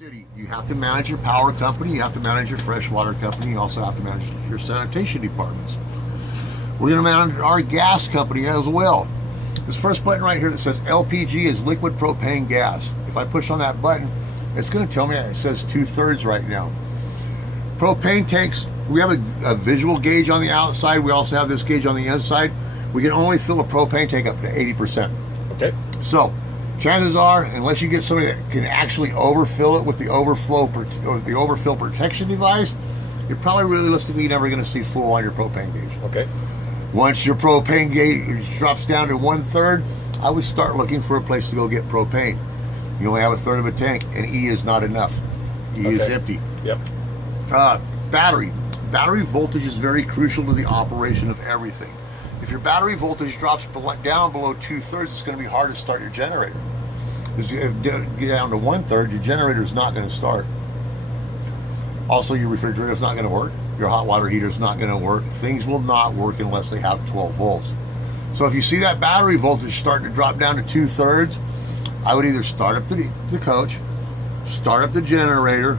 city, you have to manage your power company, you have to manage your freshwater company, you also have to manage your sanitation departments. We're going to manage our gas company as well. This first button right here that says LPG is liquid propane gas. If I push on that button, it's going to tell me it says 2/3 right now. Propane tanks, we have a visual gauge on the outside. We also have this gauge on the inside. We can only fill a propane tank up to 80%. Okay. So chances are, unless you get somebody that can actually overfill it with the overfill protection device, you're probably realistically never going to see full on your propane gauge. Okay. Once your propane gauge drops down to 1/3, I would start looking for a place to go get propane. You only have 1/3 of a tank, and E is not enough. E is empty. Yep. Battery. Battery voltage is very crucial to the operation of everything. If your battery voltage drops down below 2/3, it's going to be hard to start your generator. If you get down to 1/3, your generator is not going to start. Also, your refrigerator is not going to work. Your hot water heater is not going to work. Things will not work unless they have 12 volts. So if you see that battery voltage starting to drop down to 2/3, I would either start up the coach, start up the generator,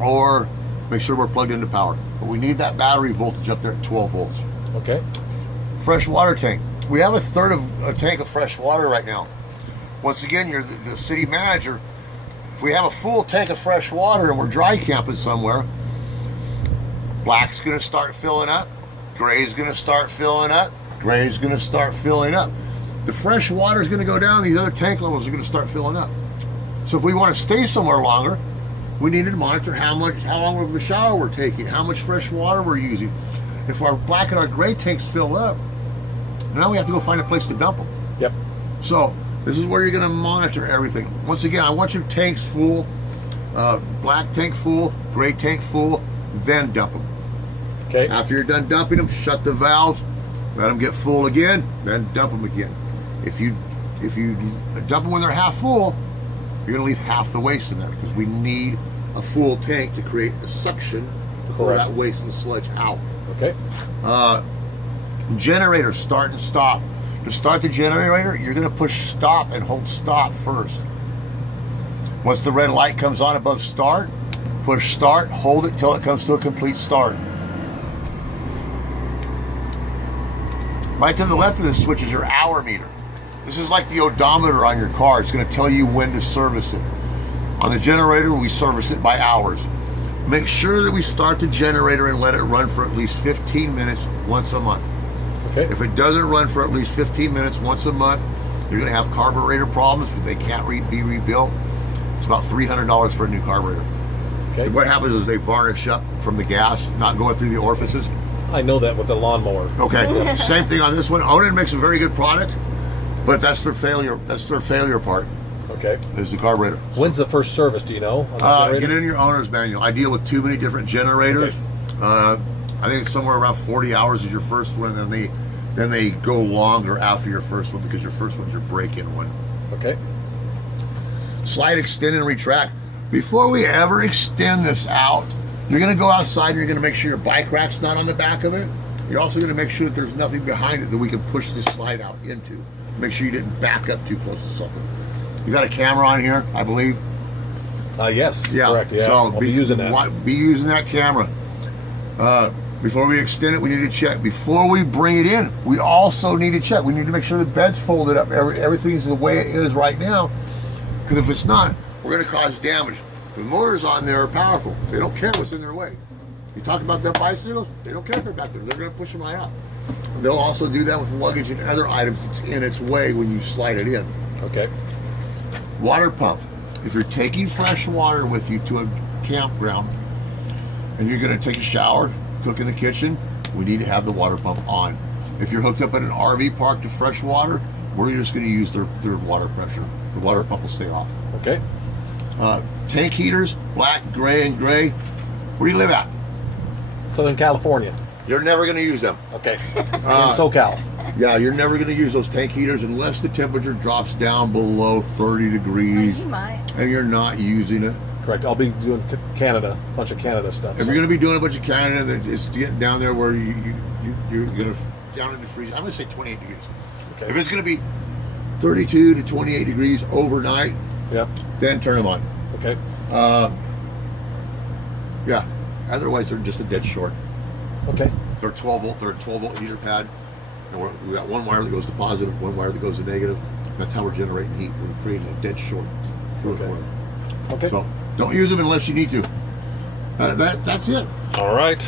or make sure we're plugged into power. But we need that battery voltage up there at 12 volts. Okay. Fresh water tank. We have 1/3 of a tank of fresh water right now. Once again, you're the city manager. If we have a full tank of fresh water and we're dry camping somewhere, black's going to start filling up, gray's going to start filling up, gray's going to start filling up. The fresh water is going to go down, these other tank levels are going to start filling up. So if we want to stay somewhere longer, we need to monitor how long of a shower we're taking, how much fresh water we're using. If our black and our gray tanks fill up, now we have to go find a place to dump them. Yep. So this is where you're going to monitor everything. Once again, I want your tanks full, black tank full, gray tank full, then dump them. Okay. After you're done dumping them, shut the valves, let them get full again, then dump them again. If you dump them when they're half full, you're going to leave half the waste in there because we need a full tank to create a suction to pull that waste and sludge out. Okay. Generator, start and stop. To start the generator, you're going to push stop and hold stop first. Once the red light comes on above start, push start, hold it till it comes to a complete start. Right to the left of this switch is your hour meter. This is like the odometer on your car. It's going to tell you when to service it. On the generator, we service it by hours. Make sure that we start the generator and let it run for at least 15 minutes once a month. Okay. If it doesn't run for at least 15 minutes once a month, you're going to have carburetor problems, but they can't be rebuilt. It's about $300 for a new carburetor. Okay. And what happens is they varnish up from the gas, not going through the orifices. I know that with the lawnmower. Okay. Same thing on this one. Onan makes a very good product, but that's their failure. That's their failure part. Okay. Is the carburetor. When's the first service? Do you know? Get in your owner's manual. I deal with too many different generators. Okay. I think it's somewhere around 40 hours is your first one, and then they go longer after your first one because your first one's your break-in one. Okay. Slide, extend, and retract. Before we ever extend this out, you're going to go outside and you're going to make sure your bike rack's not on the back of it. You're also going to make sure that there's nothing behind it that we can push this slide out into. Make sure you didn't back up too close to something. You got a camera on here, I believe? Yes. Yeah. Correct. Yeah. So I'll be using that. Be using that camera. Before we extend it, we need to check. Before we bring it in, we also need to check. We need to make sure the bed's folded up. Everything is the way it is right now. Because if it's not, we're going to cause damage. The motors on there are powerful. They don't care what's in their way. You talk about them bicycles, they don't care if they're back there. They're going to push them right out. They'll also do that with luggage and other items that's in its way when you slide it in. Okay. Water pump. If you're taking fresh water with you to a campground and you're going to take a shower, cook in the kitchen, we need to have the water pump on. If you're hooked up at an RV park to fresh water, we're just going to use their water pressure. The water pump will stay off. Okay. Tank heaters, black, gray, and gray. Where do you live at? Southern California. You're never going to use them. Okay. In SoCal. Yeah, you're never going to use those tank heaters unless the temperature drops down below 30 degrees. You might. And you're not using it. Correct. I'll be doing Canada, a bunch of Canada stuff. If you're going to be doing a bunch of Canada, then it's getting down there where you're going to down in the freeze. I'm going to say 28 degrees. Okay. If it's going to be 32 to 28 degrees overnight, Yep. then turn them on. Okay. Yeah. Otherwise, they're just a dead short. Okay. They're 12 volt. They're a 12 volt heater pad. And we got one wire that goes to positive, one wire that goes to negative. That's how we're generating heat. We're creating a dead short through Okay. a coil. Okay. So don't use them unless you need to. That's it. All right.